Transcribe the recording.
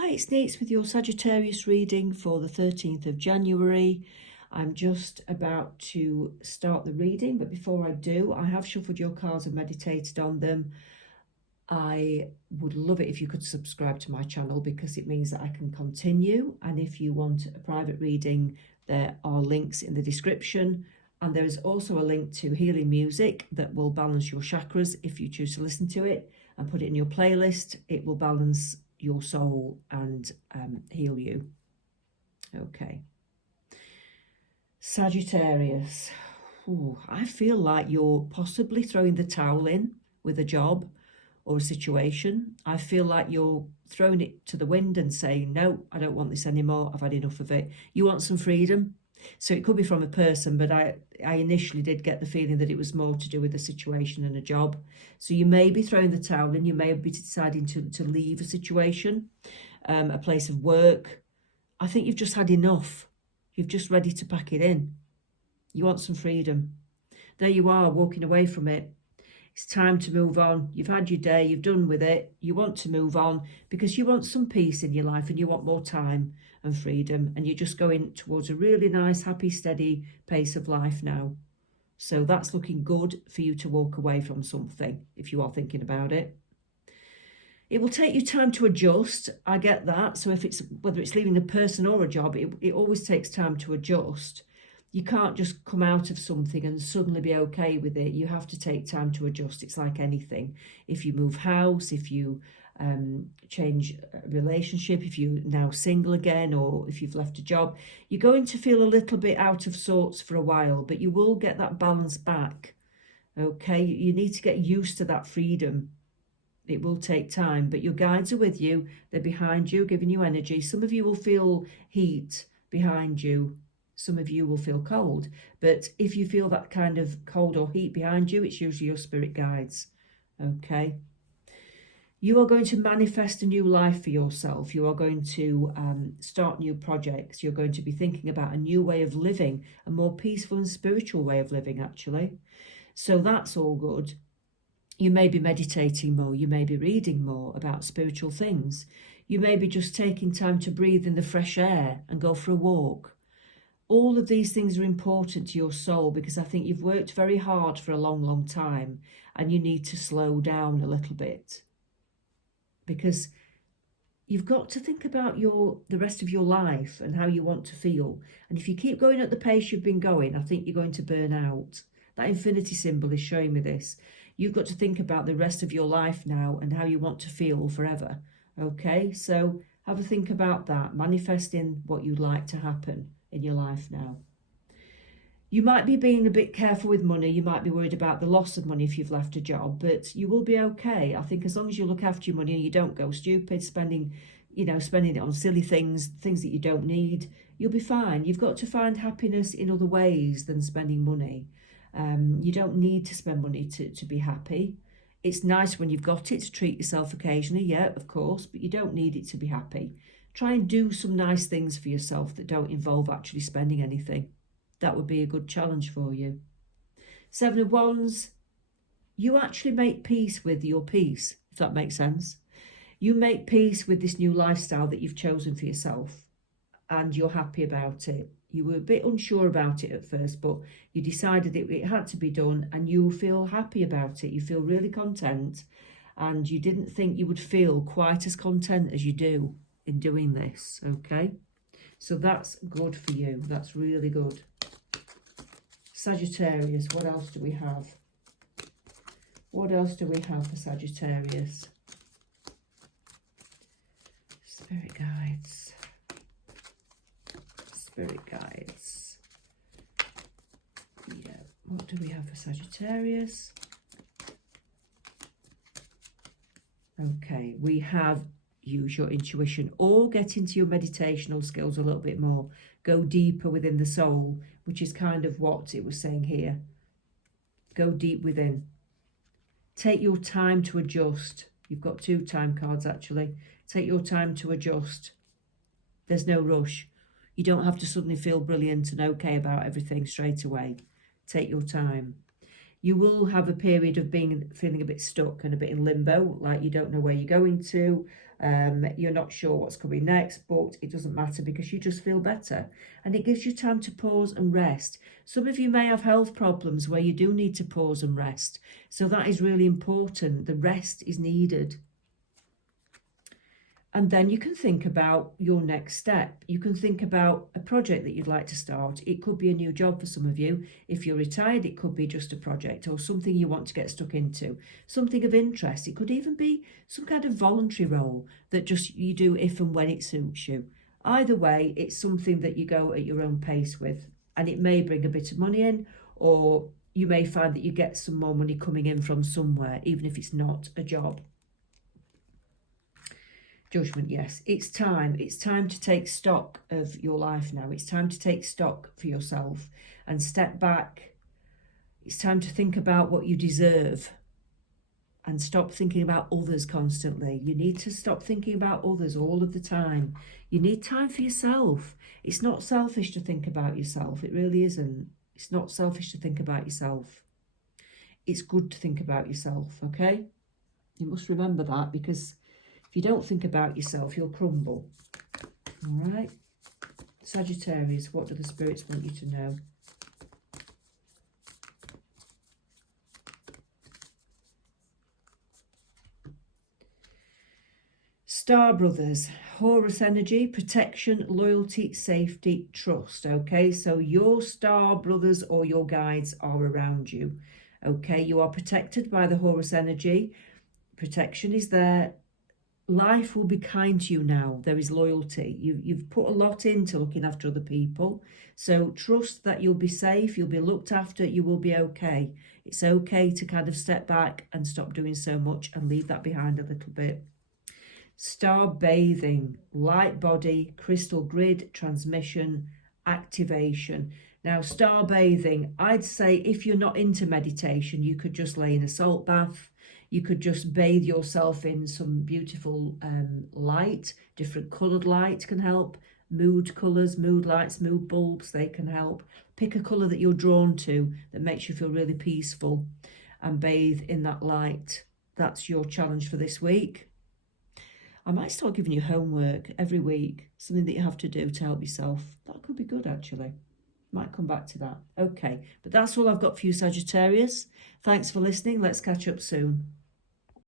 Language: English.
Hi, it's Neets with your Sagittarius reading for the 13th of January. I'm just about to start the reading, but before I do, I have shuffled your cards and meditated on them. I would love it if you could subscribe to my channel because it means that I can continue. And if you want a private reading, there are links in the description. And there is also a link to healing music that will balance your chakras if you choose to listen to it and put it in your playlist. It will balance your soul and heal you. Okay. Sagittarius. Ooh, I feel like you're possibly throwing the towel in with a job or a situation. I feel like you're throwing it to the wind and saying, no, I don't want this anymore. I've had enough of it. You want some freedom. So it could be from a person, but I initially did get the feeling that it was more to do with a situation and a job. So you may be throwing the towel in, you may be deciding to leave a situation, a place of work. I think you've just had enough. You're just ready to pack it in. You want some freedom. There you are, walking away from it. It's time to move on. You've had your day, you've done with it. You want to move on because you want some peace in your life and you want more time and freedom. And you're just going towards a really nice, happy, steady pace of life now. So that's looking good for you to walk away from something if you are thinking about it. It will take you time to adjust. I get that. So if it's whether it's leaving a person or a job, it always takes time to adjust. You can't just come out of something and suddenly be okay with it. You have to take time to adjust. It's like anything. If you move house, if you change a relationship, if you're now single again, or if you've left a job, you're going to feel a little bit out of sorts for a while, but you will get that balance back. Okay, you need to get used to that freedom. It will take time, but your guides are with you. They're behind you, giving you energy. Some of you will feel heat behind you. Some of you will feel cold, but if you feel that kind of cold or heat behind you, it's usually your spirit guides. Okay. You are going to manifest a new life for yourself. You are going to start new projects. You're going to be thinking about a new way of living, a more peaceful and spiritual way of living, actually. So that's all good. You may be meditating more. You may be reading more about spiritual things. You may be just taking time to breathe in the fresh air and go for a walk. All of these things are important to your soul because I think you've worked very hard for a long, long time and you need to slow down a little bit because you've got to think about the rest of your life and how you want to feel. And if you keep going at the pace you've been going, I think you're going to burn out. That infinity symbol is showing me this. You've got to think about the rest of your life now and how you want to feel forever. Okay, so have a think about that, manifesting what you'd like to happen in your life now. You might be being a bit careful with money. You might be worried about the loss of money if you've left a job, but you will be okay. I think as long as you look after your money and you don't go stupid, spending it on silly things that you don't need, you'll be fine. You've got to find happiness in other ways than spending money. You don't need to spend money to be happy. It's nice when you've got it to treat yourself occasionally, yeah, of course, but you don't need it to be happy. Try and do some nice things for yourself that don't involve actually spending anything. That would be a good challenge for you. 7 of Wands, you actually make peace with your peace, if that makes sense. You make peace with this new lifestyle that you've chosen for yourself and you're happy about it. You were a bit unsure about it at first, but you decided it had to be done and you feel happy about it. You feel really content and you didn't think you would feel quite as content as you do in doing this, okay? So that's good for you. That's really good. Sagittarius, what else do we have? What else do we have for Sagittarius? Spirit guides. Spirit guides. Yeah, what do we have for Sagittarius? Okay, we have use your intuition or get into your meditational skills a little bit more. Go deeper within the soul, which is kind of what it was saying here. Go deep within. Take your time to adjust. You've got 2 time cards actually. Take your time to adjust. There's no rush. You don't have to suddenly feel brilliant and okay about everything straight away. Take your time. You will have a period of feeling a bit stuck and a bit in limbo, like you don't know where you're going to. You're not sure what's coming next, but it doesn't matter because you just feel better. And it gives you time to pause and rest. Some of you may have health problems where you do need to pause and rest. So that is really important. The rest is needed. And then you can think about your next step. You can think about a project that you'd like to start. It could be a new job for some of you. If you're retired, it could be just a project or something you want to get stuck into, something of interest. It could even be some kind of voluntary role that just you do if and when it suits you. Either way, it's something that you go at your own pace with, and it may bring a bit of money in, or you may find that you get some more money coming in from somewhere, even if it's not a job. Judgment, yes. It's time. It's time to take stock of your life now. It's time to take stock for yourself and step back. It's time to think about what you deserve and stop thinking about others constantly. You need to stop thinking about others all of the time. You need time for yourself. It's not selfish to think about yourself. It really isn't. It's not selfish to think about yourself. It's good to think about yourself, okay? You must remember that, because if you don't think about yourself, you'll crumble. All right? Sagittarius, what do the spirits want you to know? Star Brothers, Horus energy, protection, loyalty, safety, trust. Okay, so your star brothers or your guides are around you. Okay, you are protected by the Horus energy. Protection is there. Life will be kind to you now. There is loyalty. You've put a lot into looking after other people. So trust that you'll be safe, you'll be looked after, you will be okay. It's okay to kind of step back and stop doing so much and leave that behind a little bit. Star bathing, light body, crystal grid, transmission, activation. Now, star bathing, I'd say if you're not into meditation, you could just lay in a salt bath. You could just bathe yourself in some beautiful light. Different coloured light can help. Mood colours, mood lights, mood bulbs, they can help. Pick a colour that you're drawn to that makes you feel really peaceful and bathe in that light. That's your challenge for this week. I might start giving you homework every week, something that you have to do to help yourself. That could be good, actually. Might come back to that. Okay, but that's all I've got for you, Sagittarius. Thanks for listening. Let's catch up soon.